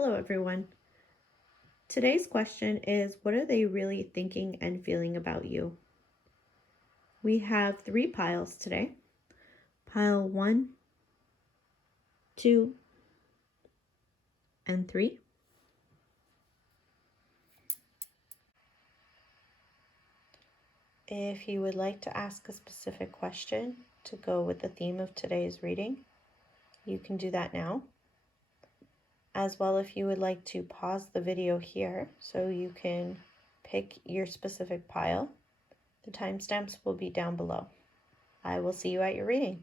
Hello everyone. Today's question is, what are they really thinking and feeling about you? We have 3 piles today. Pile 1, 2, and 3. If you would like to ask a specific question to go with the theme of today's reading, you can do that now. As well, if you would like to pause the video here so you can pick your specific pile, the timestamps will be down below. I will see you at your reading.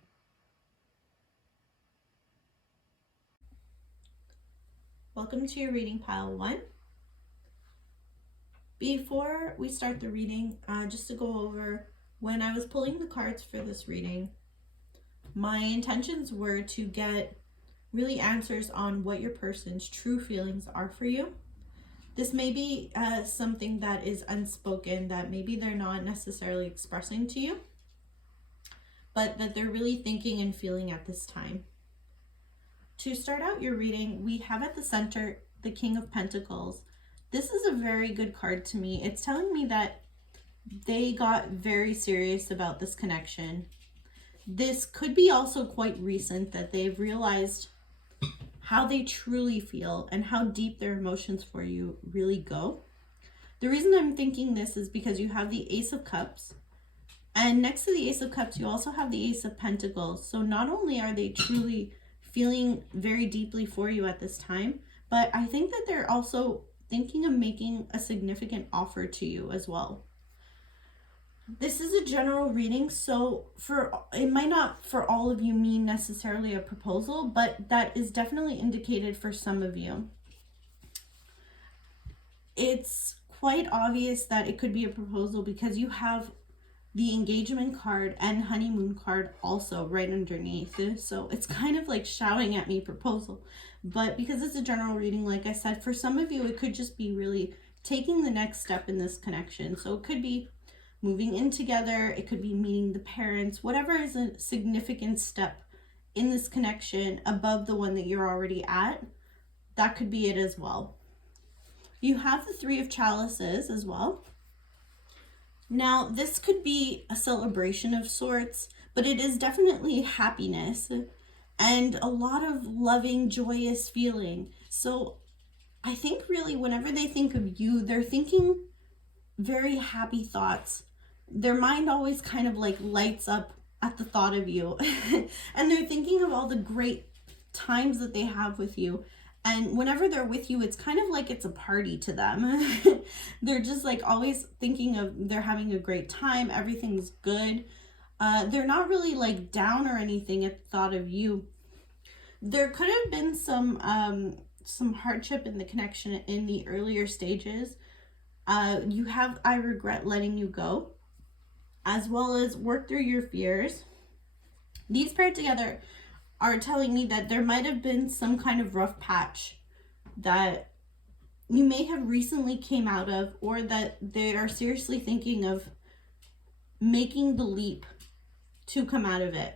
Welcome to your reading, pile 1. Before we start the reading, just to go over, when I was pulling the cards for this reading, my intentions were to get really answers on what your person's true feelings are for you. This may be something that is unspoken, that maybe they're not necessarily expressing to you, but that they're really thinking and feeling at this time. To start out your reading, we have at the center the King of Pentacles. This is a very good card to me. It's telling me that they got very serious about this connection. This could be also quite recent, that they've realized how they truly feel and how deep their emotions for you really go. The reason I'm thinking this is because you have the Ace of Cups, and next to the Ace of Cups, you also have the Ace of Pentacles. So not only are they truly feeling very deeply for you at this time, but I think that they're also thinking of making a significant offer to you as well. This is a general reading, so it might not for all of you mean necessarily a proposal, but that is definitely indicated for some of you. It's quite obvious that it could be a proposal because you have the engagement card and honeymoon card also right underneath. So it's kind of like shouting at me proposal. But because it's a general reading, like I said, for some of you, it could just be really taking the next step in this connection. So it could be moving in together, it could be meeting the parents, whatever is a significant step in this connection above the one that you're already at, that could be it as well. You have the Three of Chalices as well. Now, this could be a celebration of sorts, but it is definitely happiness and a lot of loving, joyous feeling. So I think really whenever they think of you, they're thinking very happy thoughts. Their mind always kind of like lights up at the thought of you. And they're thinking of all the great times that they have with you. And whenever they're with you, it's kind of like it's a party to them. They're just like always thinking of they're having a great time. Everything's good. They're not really like down or anything at the thought of you. There could have been some hardship in the connection in the earlier stages. You have I regret letting you go, as well as work through your fears. These paired together are telling me that there might have been some kind of rough patch that you may have recently came out of, or that they are seriously thinking of making the leap to come out of it.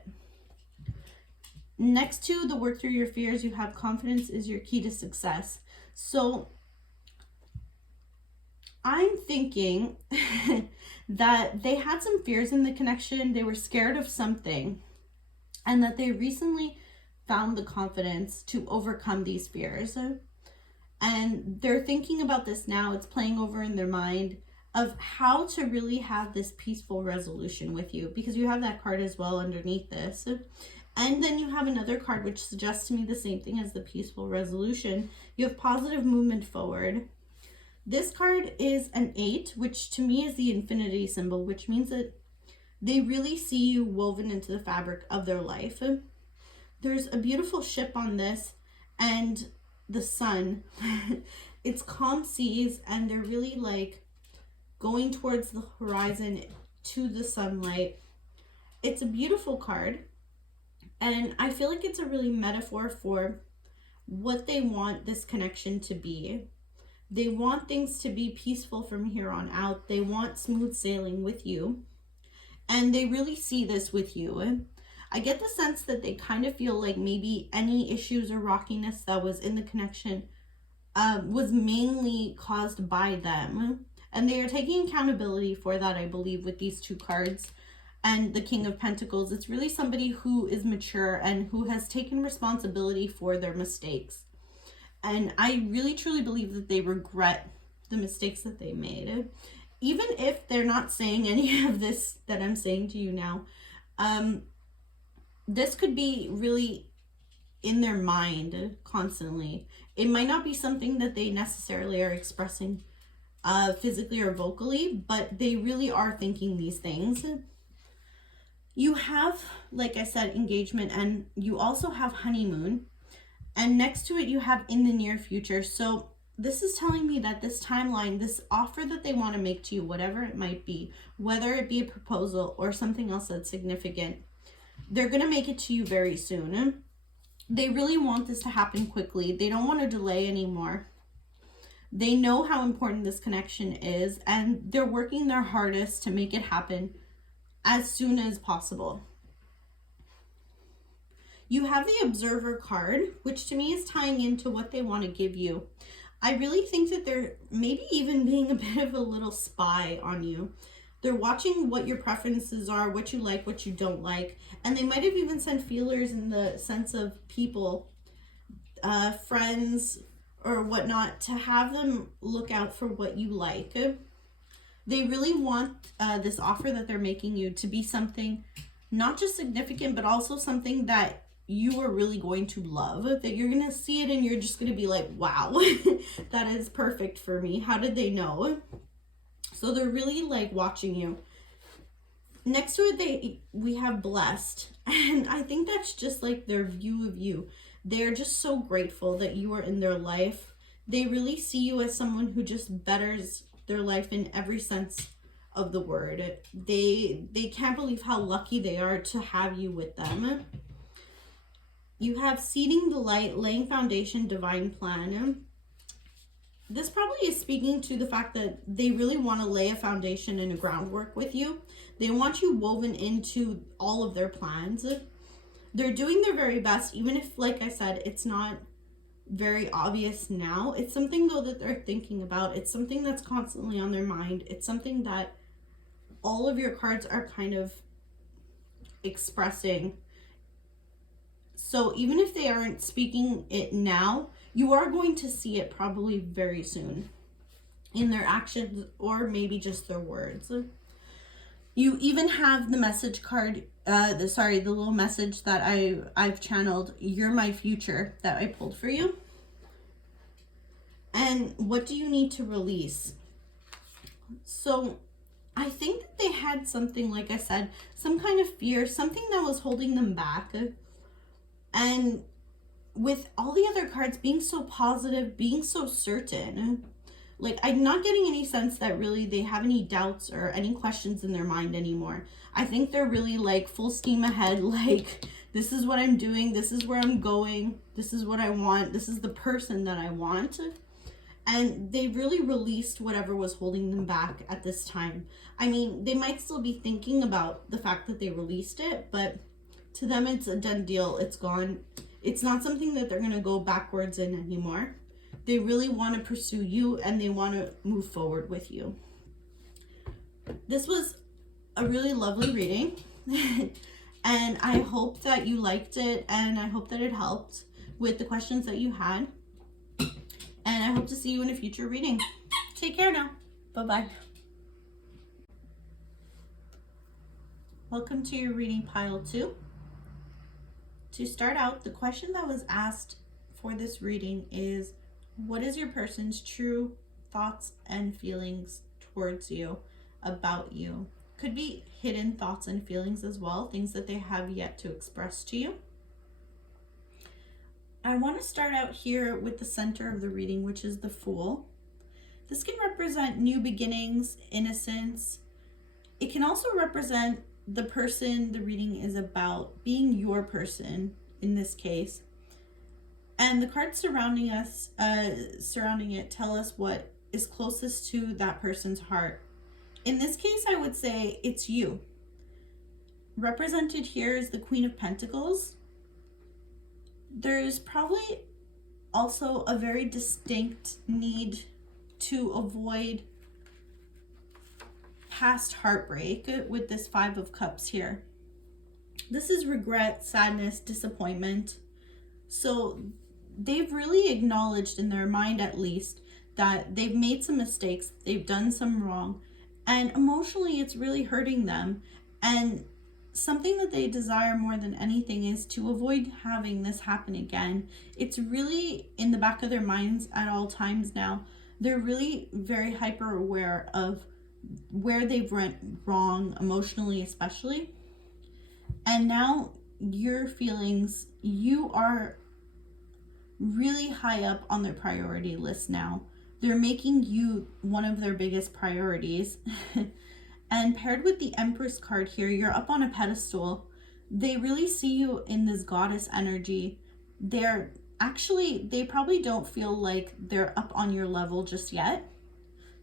Next to the work through your fears, you have confidence is your key to success. So I'm thinking that they had some fears in the connection. They were scared of something, and that they recently found the confidence to overcome these fears. And they're thinking about this now. It's playing over in their mind of how to really have this peaceful resolution with you, because you have that card as well underneath this. And then you have another card which suggests to me the same thing as the peaceful resolution. You have positive movement forward. This card is an 8, which to me is the infinity symbol, which means that they really see you woven into the fabric of their life. There's a beautiful ship on this and the sun. It's calm seas, and they're really like going towards the horizon to the sunlight. It's a beautiful card, and I feel like it's a really metaphor for what they want this connection to be. They want things to be peaceful from here on out. They want smooth sailing with you. And they really see this with you. I get the sense that they kind of feel like maybe any issues or rockiness that was in the connection was mainly caused by them. And they are taking accountability for that, I believe, with these two cards. And the King of Pentacles, it's really somebody who is mature and who has taken responsibility for their mistakes. And I really truly believe that they regret the mistakes that they made. Even if they're not saying any of this that I'm saying to you now, this could be really in their mind constantly. It might not be something that they necessarily are expressing physically or vocally, but they really are thinking these things. You have, like I said, engagement, and you also have honeymoon. And next to it, you have in the near future. So this is telling me that this timeline, this offer that they want to make to you, whatever it might be, whether it be a proposal or something else that's significant, they're going to make it to you very soon. They really want this to happen quickly. They don't want to delay anymore. They know how important this connection is, and they're working their hardest to make it happen as soon as possible. You have the Observer card, which to me is tying into what they want to give you. I really think that they're maybe even being a bit of a little spy on you. They're watching what your preferences are, what you like, what you don't like. And they might have even sent feelers in the sense of people, friends, or whatnot, to have them look out for what you like. They really want this offer that they're making you to be something not just significant, but also something that you are really going to love, that you're going to see it and you're just going to be like, wow, that is perfect for me. How did they know? So they're really like watching you. Next to it, we have blessed. And I think that's just like their view of you. They're just so grateful that you are in their life. They really see you as someone who just betters their life in every sense of the word. They can't believe how lucky they are to have you with them. You have seeding the light, laying foundation, divine plan. This probably is speaking to the fact that they really want to lay a foundation and a groundwork with you. They want you woven into all of their plans. They're doing their very best, even if, like I said, it's not very obvious now. It's something, though, that they're thinking about. It's something that's constantly on their mind. It's something that all of your cards are kind of expressing. So even if they aren't speaking it now, you are going to see it probably very soon in their actions or maybe just their words. You even have the message card, the little message that I've channeled, "You're my future," that I pulled for you. And what do you need to release? So I think that they had something, like I said, some kind of fear, something that was holding them back. And with all the other cards being so positive, being so certain, like, I'm not getting any sense that really they have any doubts or any questions in their mind anymore. I think they're really like full steam ahead, like, this is what I'm doing, this is where I'm going, this is what I want, this is the person that I want. And they really released whatever was holding them back at this time. I mean, they might still be thinking about the fact that they released it, but to them it's a done deal. It's gone. It's not something that they're going to go backwards in anymore. They really want to pursue you and they want to move forward with you. This was a really lovely reading. And I hope that you liked it, and I hope that it helped with the questions that you had. And I hope to see you in a future reading. Take care now. Bye-bye. Welcome to your reading pile 2. To start out, the question that was asked for this reading is, what is your person's true thoughts and feelings towards you, about you? Could be hidden thoughts and feelings as well, things that they have yet to express to you. I want to start out here with the center of the reading, which is the Fool. This can represent new beginnings, innocence. It can also represent the person the reading is about, being your person in this case. And the cards surrounding it tell us what is closest to that person's heart. In this case, I would say it's you. Represented here is the Queen of Pentacles. There's probably also a very distinct need to avoid past heartbreak with this Five of Cups here. This is regret, sadness, disappointment. So they've really acknowledged in their mind, at least, that they've made some mistakes, they've done some wrong, and emotionally it's really hurting them. And something that they desire more than anything is to avoid having this happen again. It's really in the back of their minds at all times now. They're really very hyper aware of where they've went wrong, emotionally especially. And now your feelings, you are really high up on their priority list now. They're making you one of their biggest priorities. And paired with the Empress card here, you're up on a pedestal. They really see you in this goddess energy. They probably don't feel like they're up on your level just yet.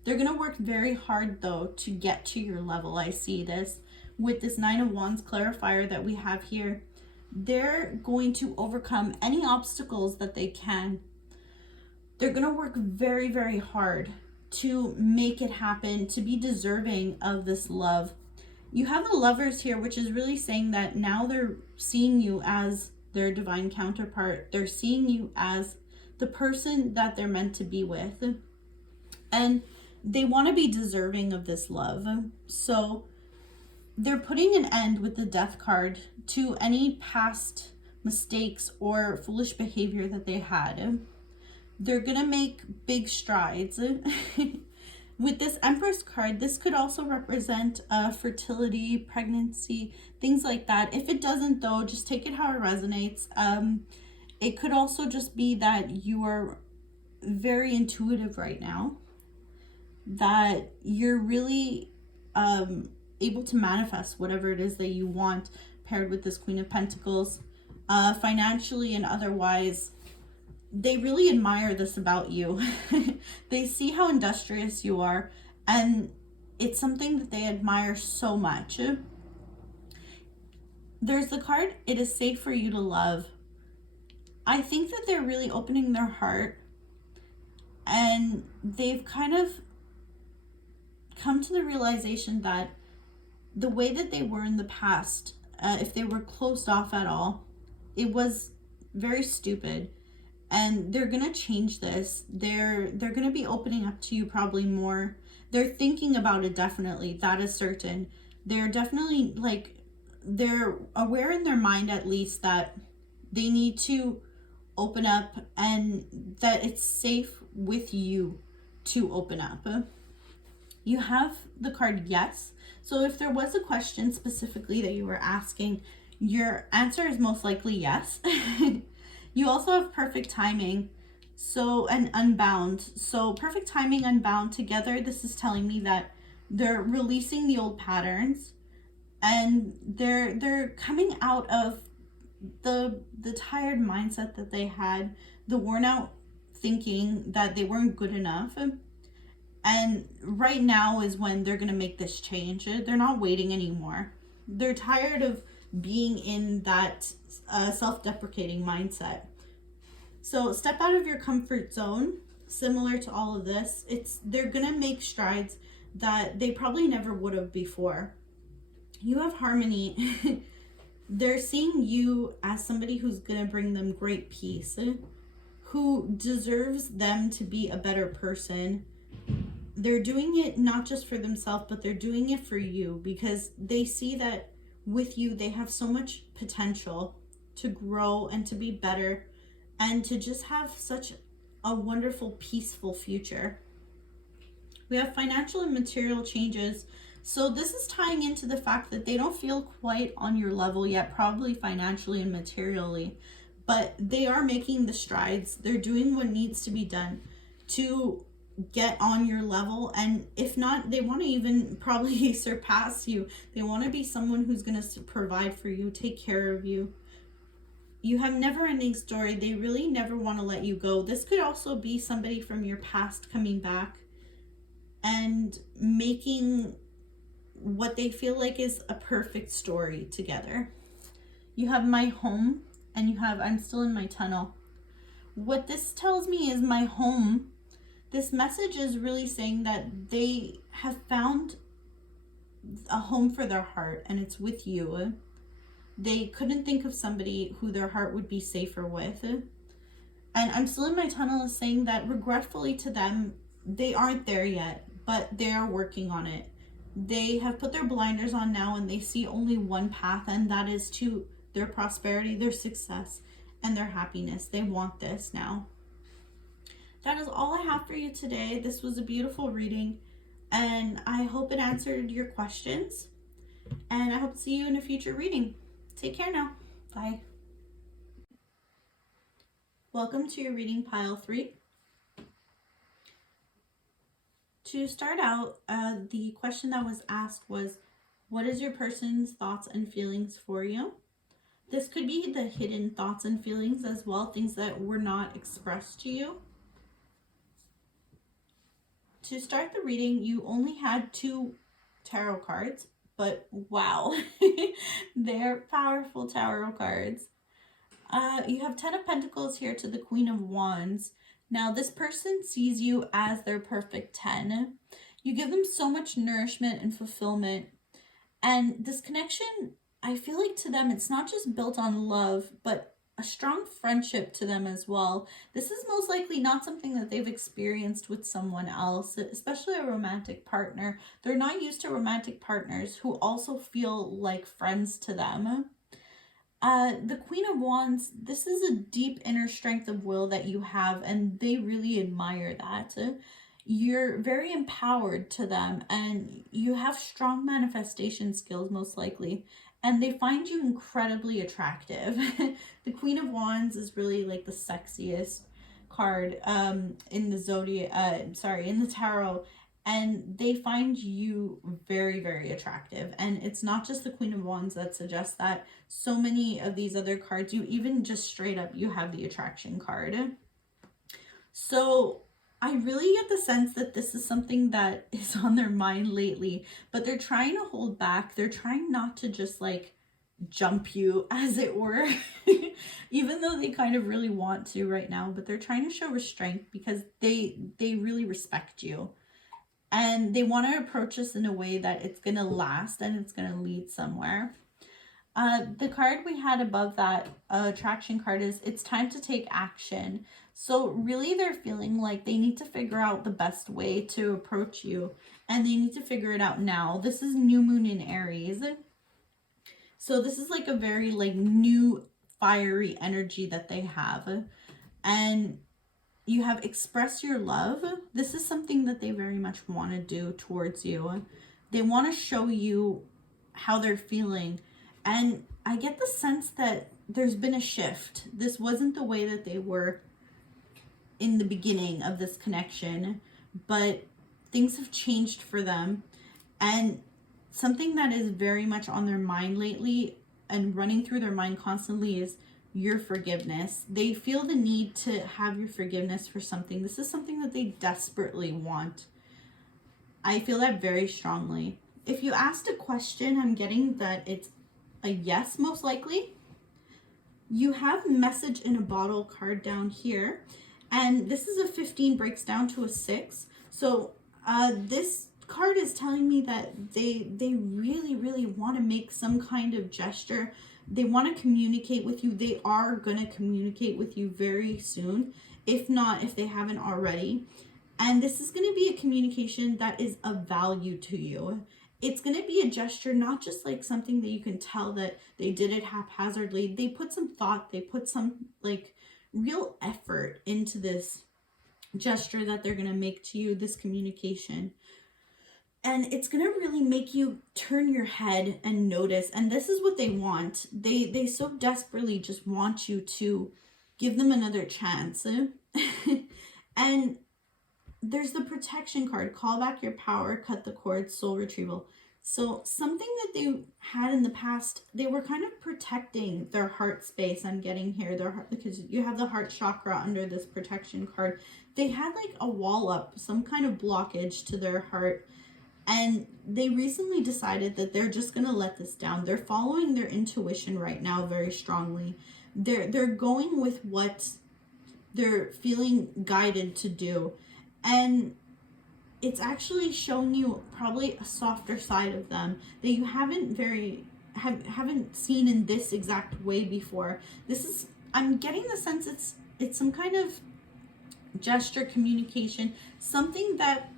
They're going to work very hard, though, to get to your level. I see this with this Nine of Wands clarifier that we have here. They're going to overcome any obstacles that they can. They're going to work very, very hard to make it happen, to be deserving of this love. You have the Lovers here, which is really saying that now they're seeing you as their divine counterpart. They're seeing you as the person that they're meant to be with. And they want to be deserving of this love. So they're putting an end with the Death card to any past mistakes or foolish behavior that they had. They're going to make big strides. With this Empress card, this could also represent fertility, pregnancy, things like that. If it doesn't, though, just take it how it resonates. It could also just be that you are very intuitive right now, that you're really able to manifest whatever it is that you want, paired with this Queen of Pentacles. Financially and otherwise, they really admire this about you. They see how industrious you are, and it's something that they admire so much. There's the card, it is safe for you to love. I think that they're really opening their heart, and they've kind of come to the realization that the way that they were in the past, if they were closed off at all, it was very stupid. And they're gonna change this. They're gonna be opening up to you probably more. They're thinking about it, definitely. That is certain. They're definitely, like, they're aware in their mind at least that they need to open up, and that it's safe with you to open up. You have the card Yes. So if there was a question specifically that you were asking, your answer is most likely yes. You also have Perfect Timing, and Unbound. So Perfect Timing, Unbound together, this is telling me that they're releasing the old patterns, and they're coming out of the tired mindset that they had, the worn out thinking that they weren't good enough. And right now is when they're going to make this change. They're not waiting anymore. They're tired of being in that self-deprecating mindset. So step out of your comfort zone. Similar to all of this, they're gonna make strides that they probably never would have before. You have Harmony. They're seeing you as somebody who's gonna bring them great peace, who deserves them to be a better person. They're doing it not just for themselves, but they're doing it for you, because they see that with you, they have so much potential to grow and to be better, and to just have such a wonderful, peaceful future. We have financial and material changes. So this is tying into the fact that they don't feel quite on your level yet, probably financially and materially, but they are making the strides. They're doing what needs to be done to get on your level, and if not, they want to even probably surpass you. They want to be someone who's going to provide for you, take care of you. You have never-ending story. They really never want to let you go. This could also be somebody from your past coming back and making what they feel like is a perfect story together. You have My Home, and you have I'm Still in My Tunnel. What this tells me is my home. This message is really saying that they have found a home for their heart, and it's with you. They couldn't think of somebody who their heart would be safer with. And I'm still in my tunnel of saying that regretfully to them, they aren't there yet, but they are working on it. They have put their blinders on now and they see only one path, and that is to their prosperity, their success, and their happiness. They want this now. That is all I have for you today. This was a beautiful reading, and I hope it answered your questions. And I hope to see you in a future reading. Take care now. Bye. Welcome to your reading pile 3. To start out, the question that was asked was, what is your person's thoughts and feelings for you? This could be the hidden thoughts and feelings as well, things that were not expressed to you. To start the reading, you only had 2 tarot cards, but wow, they're powerful tarot cards. You have 10 of Pentacles here to the Queen of Wands. Now, this person sees you as their perfect 10. You give them so much nourishment and fulfillment. And this connection, I feel like to them, it's not just built on love, but a strong friendship to them as well. This is most likely not something that they've experienced with someone else, especially a romantic partner. They're not used to romantic partners who also feel like friends to them. The Queen of Wands, this is a deep inner strength of will that you have, and they really admire that. You're very empowered to them, and you have strong manifestation skills most likely, and they find you incredibly attractive. The Queen of Wands is really like the sexiest card in the zodiac, in the tarot, and they find you very, very attractive. And it's not just the Queen of Wands that suggests that. So many of these other cards, you even just straight up, you have the attraction card. So I really get the sense that this is something that is on their mind lately, but they're trying to hold back. They're trying not to just like jump you, as it were, even though they kind of really want to right now, but they're trying to show restraint because they really respect you. And they want to approach this in a way that it's going to last and it's going to lead somewhere. The card we had above that attraction card is it's time to take action. So really they're feeling like they need to figure out the best way to approach you, and they need to figure it out now. This is new moon in Aries. So this is like a very like new fiery energy that they have. And you have expressed your love. This is something that they very much want to do towards you. They want to show you how they're feeling. And I get the sense that there's been a shift. This wasn't the way that they were in the beginning of this connection, but things have changed for them. And something that is very much on their mind lately and running through their mind constantly is your forgiveness. They feel the need to have your forgiveness for something. This is something that they desperately want. I feel that very strongly. If you asked a question, I'm getting that it's a yes, most likely. You have message in a bottle card down here, and this is a 15, breaks down to a 6. So this card is telling me that they really want to make some kind of gesture. They want to communicate with you. They are going to communicate with you very soon, if not, if they haven't already. And this is going to be a communication that is of value to you. It's going to be a gesture, not just like something that you can tell that they did it haphazardly. They put some thought, they put some like real effort into this gesture that they're going to make to you, this communication. And it's going to really make you turn your head and notice. And this is what they want. They so desperately just want you to give them another chance. And there's the protection card. Call back your power, cut the cord, soul retrieval. So something that they had in the past, they were kind of protecting their heart space. I'm getting here, their heart, because you have the heart chakra under this protection card. They had like a wall up, some kind of blockage to their heart. And they recently decided that they're just going to let this down. They're following their intuition right now very strongly. They're going with what they're feeling guided to do. And it's actually showing you probably a softer side of them that you haven't seen in this exact way before. This is, I'm getting the sense it's some kind of gesture communication, something that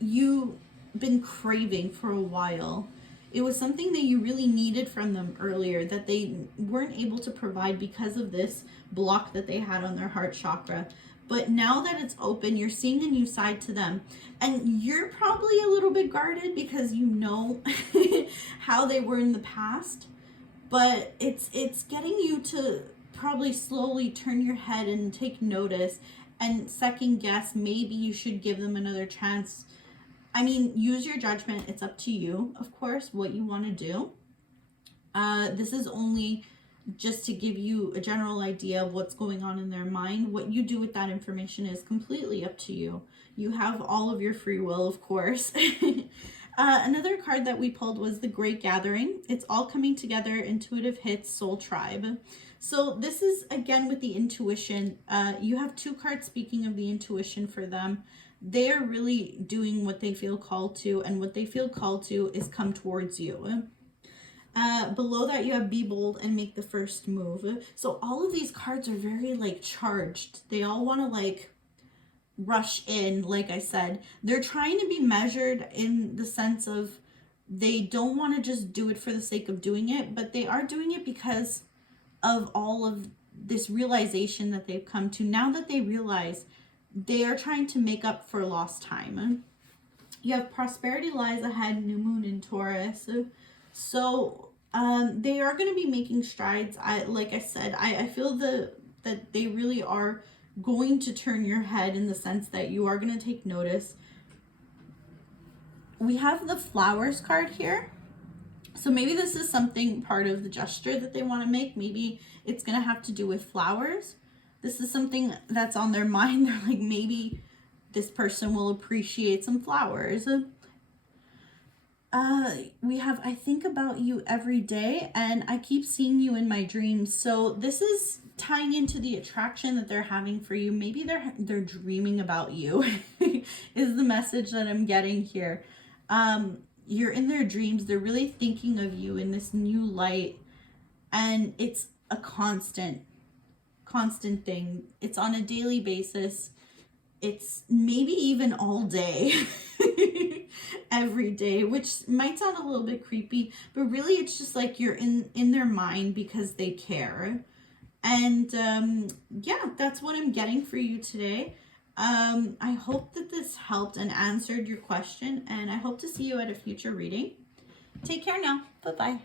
you've been craving for a while. It was something that you really needed from them earlier that they weren't able to provide because of this block that they had on their heart chakra. But now that it's open, you're seeing a new side to them. And you're probably a little bit guarded because you know how they were in the past. But it's getting you to probably slowly turn your head and take notice and second guess. Maybe you should give them another chance. I mean, use your judgment. It's up to you, of course, what you want to do. This is only just to give you a general idea of what's going on in their mind. What you do with that information is completely up to you. You have all of your free will, of course. Another card that we pulled was the Great Gathering. It's all coming together, intuitive hits, soul tribe. So this is, again, with the intuition. You have two cards speaking of the intuition for them. They're really doing what they feel called to, and what they feel called to is come towards you. Below that you have be bold and make the first move. So all of these cards are very like charged. They all want to like rush in. Like I said, they're trying to be measured in the sense of they don't want to just do it for the sake of doing it, but they are doing it because of all of this realization that they've come to. Now that they realize, they are trying to make up for lost time. You have prosperity lies ahead, new moon in Taurus. So they are going to be making strides. Like I said, I feel that they really are going to turn your head in the sense that you are going to take notice. We have the flowers card here. So maybe this is something part of the gesture that they want to make. Maybe it's going to have to do with flowers. This is something that's on their mind. They're like, maybe this person will appreciate some flowers. We have I think about you every day, and I keep seeing you in my dreams. So this is tying into the attraction that they're having for you. Maybe they're dreaming about you is the message that I'm getting here. You're in their dreams. They're really thinking of you in this new light, and it's a constant thing. It's on a daily basis. It's maybe even all day. Every day, which might sound a little bit creepy, but really it's just like you're in their mind because they care. And yeah, that's what I'm getting for you today. I hope that this helped and answered your question, and I hope to see you at a future reading. Take care now. Bye-bye.